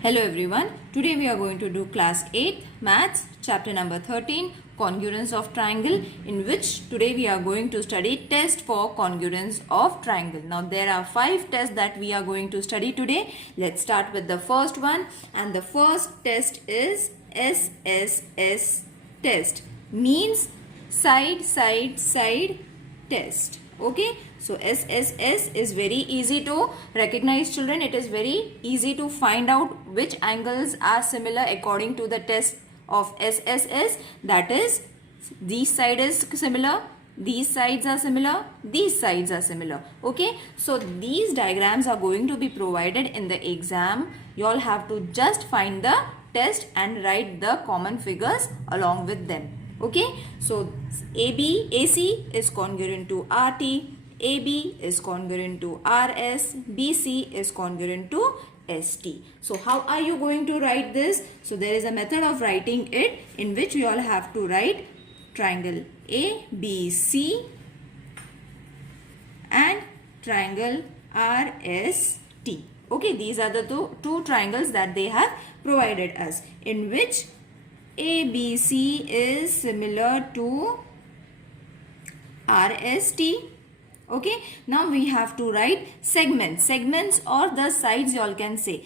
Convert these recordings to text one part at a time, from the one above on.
Hello everyone, today we are going to do class 8 maths chapter number 13 congruence of triangle, in which today we are going to study test for congruence of triangle. Now there are 5 tests that we are going to study today. Let's start with the first one, and the first test is SSS test, means side side side test. Okay, so SSS is very easy to recognize, children. It is very easy to find out which angles are similar according to the test of SSS. That is, this side is similar, these sides are similar, these sides are similar. Okay, so these diagrams are going to be provided in the exam. You all have to just find the test and write the common figures along with them. Okay, so AC is congruent to RT, AB is congruent to RS, BC is congruent to ST. So how are you going to write this? So there is a method of writing it, in which you all have to write triangle ABC and triangle RST. Okay, these are the two triangles that they have provided us, in which ABC is similar to RST. Okay, now we have to write segments or the sides. You all can say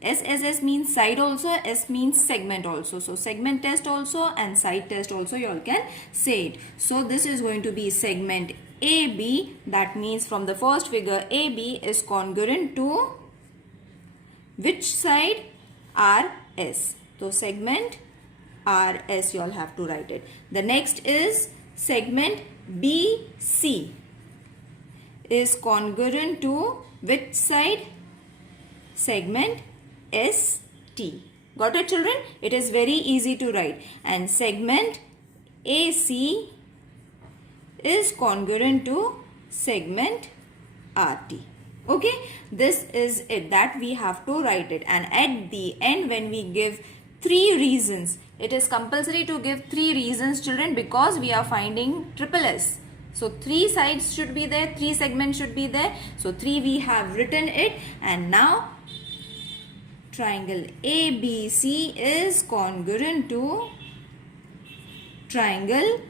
SSS means side also, S means segment also. So segment test also and side test also you all can say it. So this is going to be segment AB. That means from the first figure, AB is congruent to which side? RS. So segment RS, you all have to write it. The next is segment BC is congruent to which side? Segment ST. Got it, children? It is very easy to write. And segment AC is congruent to segment RT. Okay, this is it, that we have to write it. And at the end, when we give 3 reasons, it is compulsory to give 3 reasons, children, because we are finding triple S. So 3 sides should be there, 3 segments should be there. So 3 we have written it. And now triangle ABC is congruent to triangle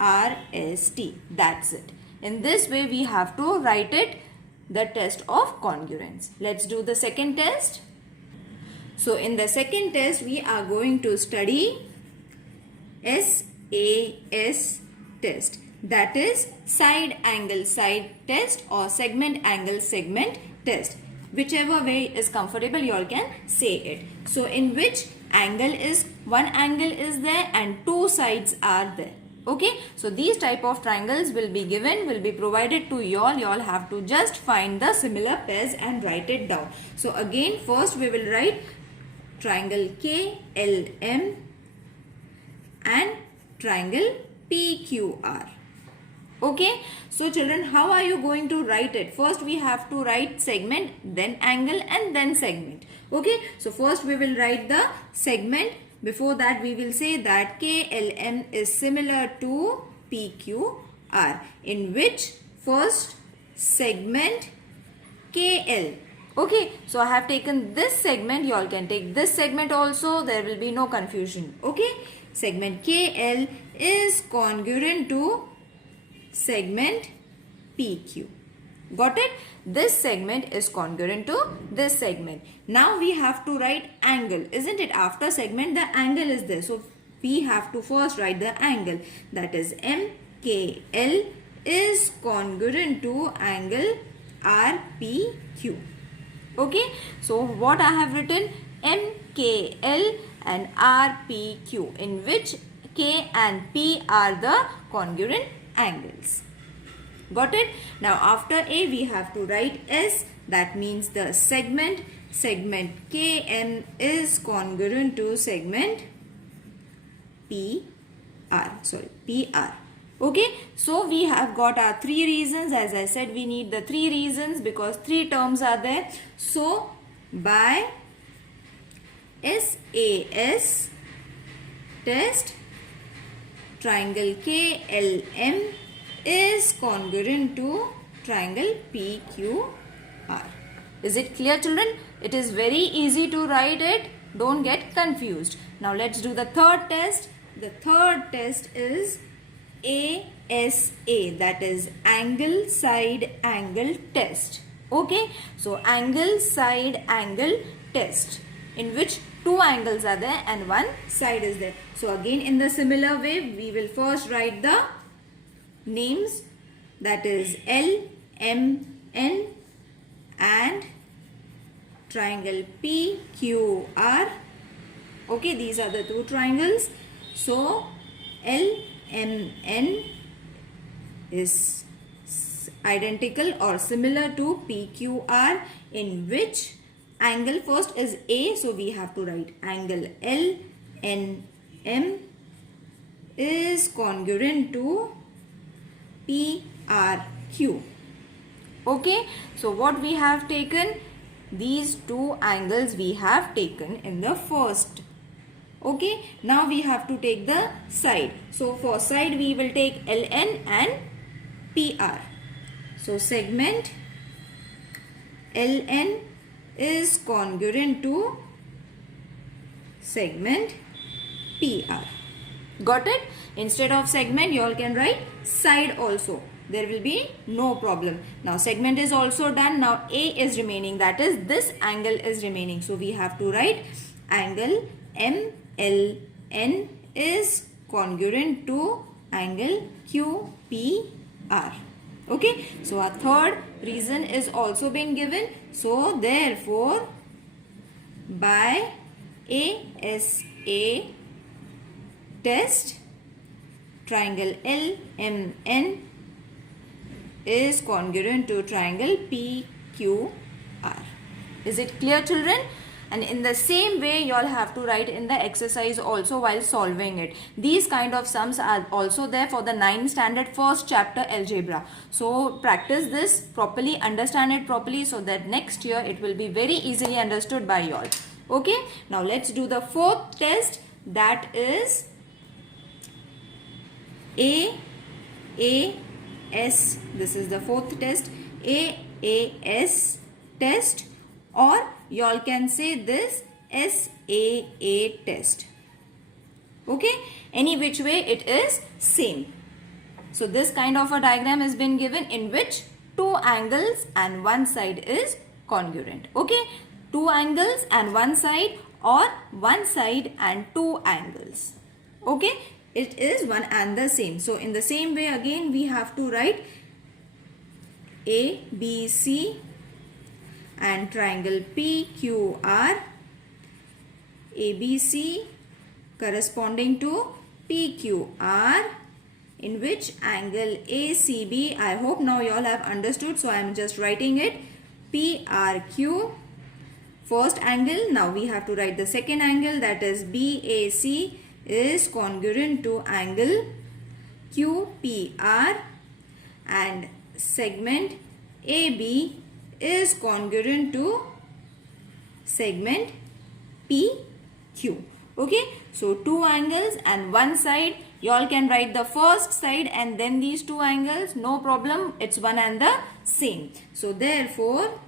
RST. That's it. In this way we have to write it, the test of congruence. Let's do the second test. So in the second test we are going to study SAS test, that is side angle side test or segment angle segment test. Whichever way is comfortable, you all can say it. So in which angle is, one angle is there and 2 sides are there. Okay, so these type of triangles will be given, will be provided to you all. You all have to just find the similar pairs and write it down. So again, first we will write triangle KLM and triangle PQR. Okay, so children, how are you going to write it? First we have to write segment, then angle, and then segment. Okay, so first we will write the segment. Before that we will say that KLM is similar to PQR, in which first segment KL. Okay, so I have taken this segment. You all can take this segment also. There will be no confusion. Okay, segment KL is congruent to segment PQ. Got it? This segment is congruent to this segment. Now we have to write angle, isn't it? After segment, the angle is there. So we have to first write the angle. That is MKL is congruent to angle RPQ. Okay, so what I have written, MKL and RPQ, in which K and P are the congruent angles. Got it? Now after A we have to write S, that means the segment KM is congruent to segment PR. Okay, so we have got our 3 reasons. As I said, we need the 3 reasons because 3 terms are there. So by SAS test, triangle KLM is congruent to triangle PQR. Is it clear, children? It is very easy to write it. Don't get confused. Now let's do the third test. The third test is ASA, that is angle side angle test. Okay, so angle side angle test, in which two angles are there and one side is there. So again, in the similar way, we will first write the names, that is L, M, N and triangle P, Q, R. Okay, these are the two triangles. So L, M, N is identical or similar to P, Q, R, in which angle first is A. So we have to write angle L, N, M is congruent to P, R, Q. Okay, so what we have taken? These two angles we have taken in the first. Okay, now we have to take the side. So for side we will take LN and PR. So segment LN is congruent to segment PR. Got it? Instead of segment, you all can write side also. There will be no problem. Now segment is also done. Now A is remaining, that is this angle is remaining. So we have to write angle MLN is congruent to angle QPR. Okay, so our third reason is also been given. So therefore, by ASA test, triangle LMN is congruent to triangle PQR. Is it clear, children? And in the same way, you all have to write in the exercise also while solving it. These kind of sums are also there for the 9th standard first chapter algebra. So practice this properly, understand it properly, so that next year it will be very easily understood by you all. Okay, now let's do the fourth test, that is AAS. This is the fourth test, AAS test, or you all can say this SAA test. Okay, any which way it is same. So this kind of a diagram has been given in which two angles and one side is congruent. Okay, two angles and one side, or one side and two angles. Okay, it is one and the same. So in the same way again we have to write ABC and triangle PQR, ABC corresponding to PQR, in which angle ACB, I hope now you all have understood, so I am just writing it, PRQ, first angle. Now we have to write the second angle, that is BAC is congruent to angle QPR, and segment AB is congruent to segment PQ. Okay, so two angles and one side. You all can write the first side and then these two angles, no problem, it's one and the same. So therefore,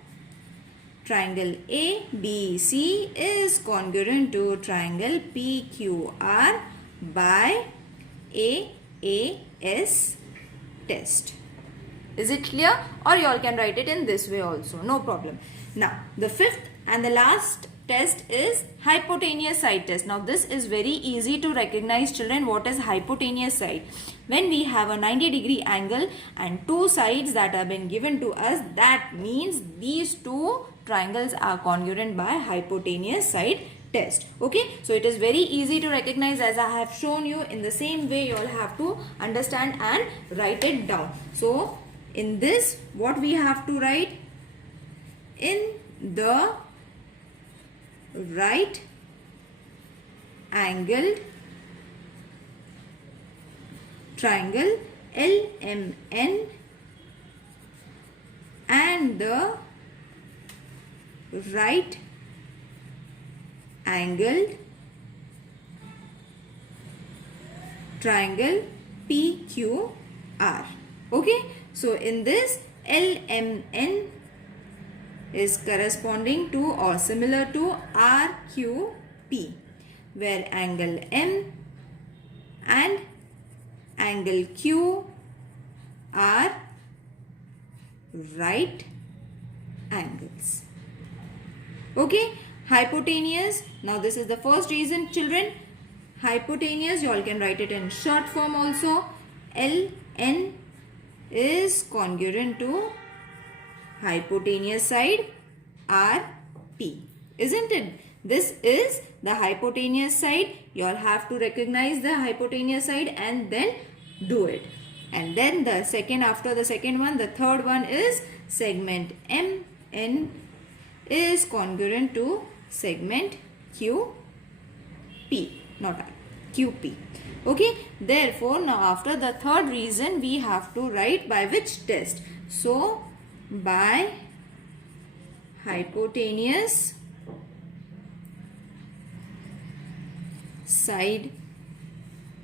triangle ABC is congruent to triangle PQR by AAS test. Is it clear? Or you all can write it in this way also, no problem. Now the fifth and the last test is hypotenuse side test. Now this is very easy to recognize, children, what is hypotenuse side. When we have a 90-degree angle and two sides that have been given to us, that means these two triangles are congruent by hypotenuse side test. Okay, so it is very easy to recognize as I have shown you. In the same way you all have to understand and write it down. So in this, what we have to write? In the right angled triangle LMN and the right angled triangle PQR. Okay, so in this LMN is corresponding to or similar to RQP, where angle M and angle Q are right angles. Okay, hypotenuse. Now this is the first reason, children. Hypotenuse, you all can write it in short form also. LN is congruent to hypotenuse side RP, isn't it? This is the hypotenuse side. You all have to recognize the hypotenuse side and then do it. And then the second, after the second one, the third one is segment MN is congruent to segment QP, not I, QP. Okay, therefore now after the third reason we have to write by which test. So by hypotenuse side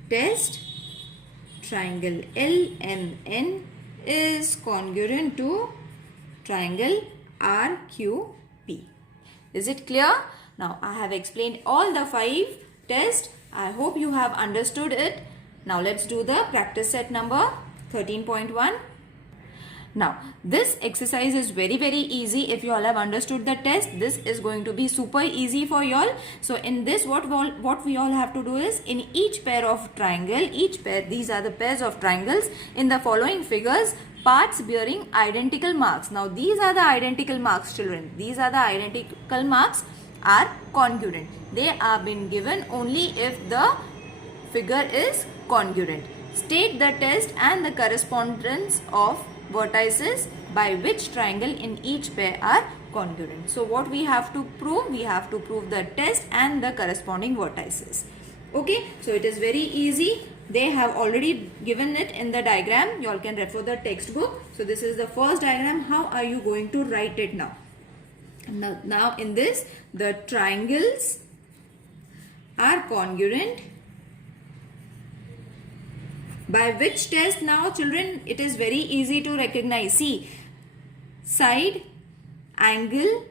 test, triangle LMN is congruent to triangle RQP. Is it clear? Now I have explained all the 5 tests. I hope you have understood it. Now let's do the practice set number 13.1. Now this exercise is very easy. If you all have understood the test, this is going to be super easy for you all. So in this, what we all have to do is, in each pair of triangle, these are the pairs of triangles in the following figures, parts bearing identical marks. Now these are the identical marks, children. These are the identical marks are congruent. They are been given only if the figure is congruent. State the test and the correspondence of vertices by which triangle in each pair are congruent. So what we have to prove? We have to prove the test and the corresponding vertices. Okay, so it is very easy. They have already given it in the diagram. You all can refer the textbook. So this is the first diagram. How are you going to write it now? Now in this, the triangles are congruent by which test? Now children, it is very easy to recognize. See, side angle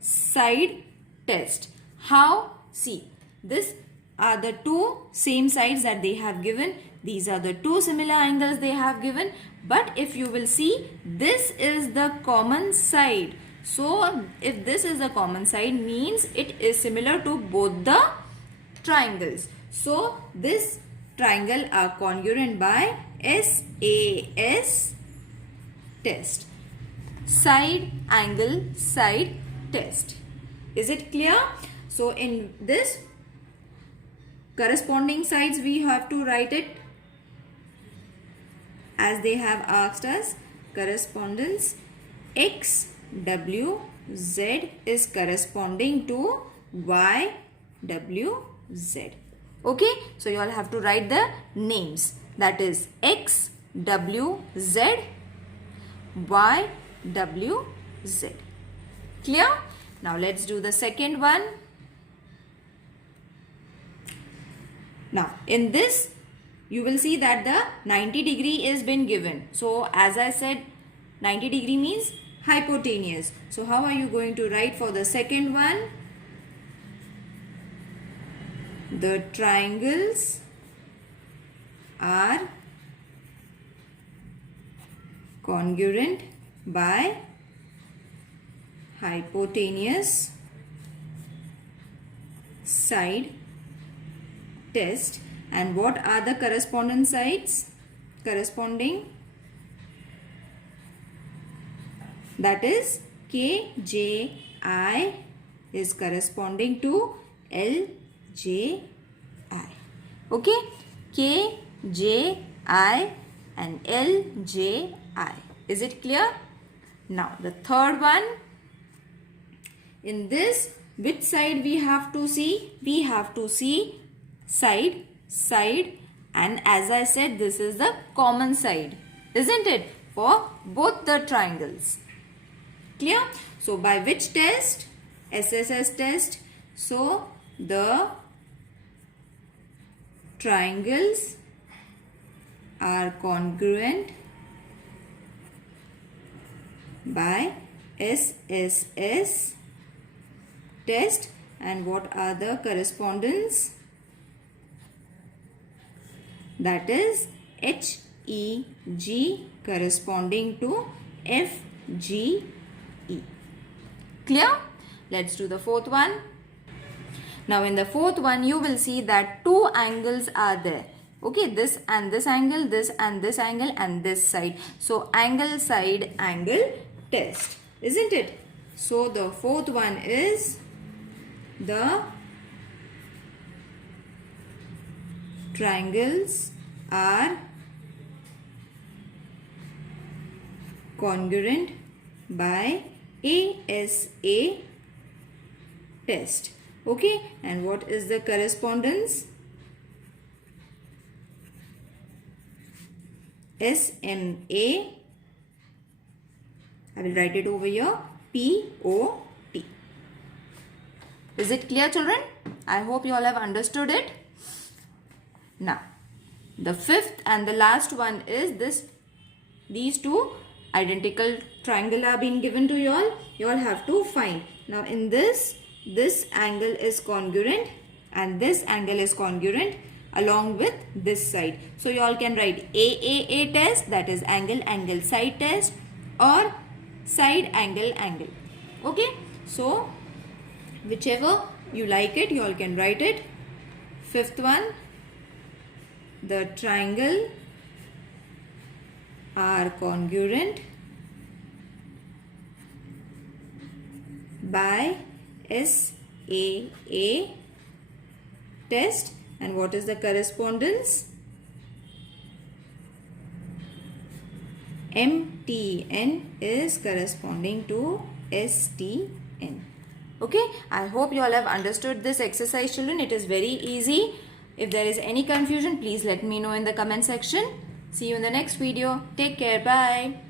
side test. How? See, this are the 2 same sides that they have given. These are the 2 similar angles they have given. But if you will see, this is the common side. So if this is the common side, means it is similar to both the triangles. So this triangle are congruent by SAS test, side angle side test. Is it clear? So in this, corresponding sides we have to write it as they have asked us. Correspondence XWZ is corresponding to YWZ. Okay, so you all have to write the names. That is XWZ, YWZ. Clear? Now let's do the second one. Now in this, you will see that the 90 degree is been given. So as I said, 90 degree means hypotenuse. So how are you going to write for the second one? The triangles are congruent by hypotenuse side test. And what are the corresponding sides? Corresponding, that is KJI is corresponding to LJI. Okay, KJI and LJI. Is it clear? Now the third one. In this, which side we have to see? We have to see side, and as I said, this is the common side, isn't it, for both the triangles. Clear? So by which test? SSS test. So the triangles are congruent by SSS test. And what are the correspondence? That is HEG corresponding to FGE. Clear? Let's do the fourth one. Now in the fourth one, you will see that two angles are there. Okay, this and this angle, this and this angle, and this side. So angle, side, angle test, isn't it? So the fourth one is the triangles are congruent by ASA test. Okay, and what is the correspondence? SMA, I will write it over here, POT. Is it clear, children? I hope you all have understood it. Now, the fifth and the last one is this. These two identical triangle are being given to you all. You all have to find. Now, in this angle is congruent and this angle is congruent along with this side. So, you all can write AAA test, that is angle, angle, side test, or side, angle, angle. Okay. So, whichever you like it, you all can write it. Fifth one, the triangle are congruent by SAA test. And what is the correspondence? MTN is corresponding to STN. Okay, I hope you all have understood this exercise, children. It is very easy. If there is any confusion, please let me know in the comment section. See you in the next video. Take care. Bye.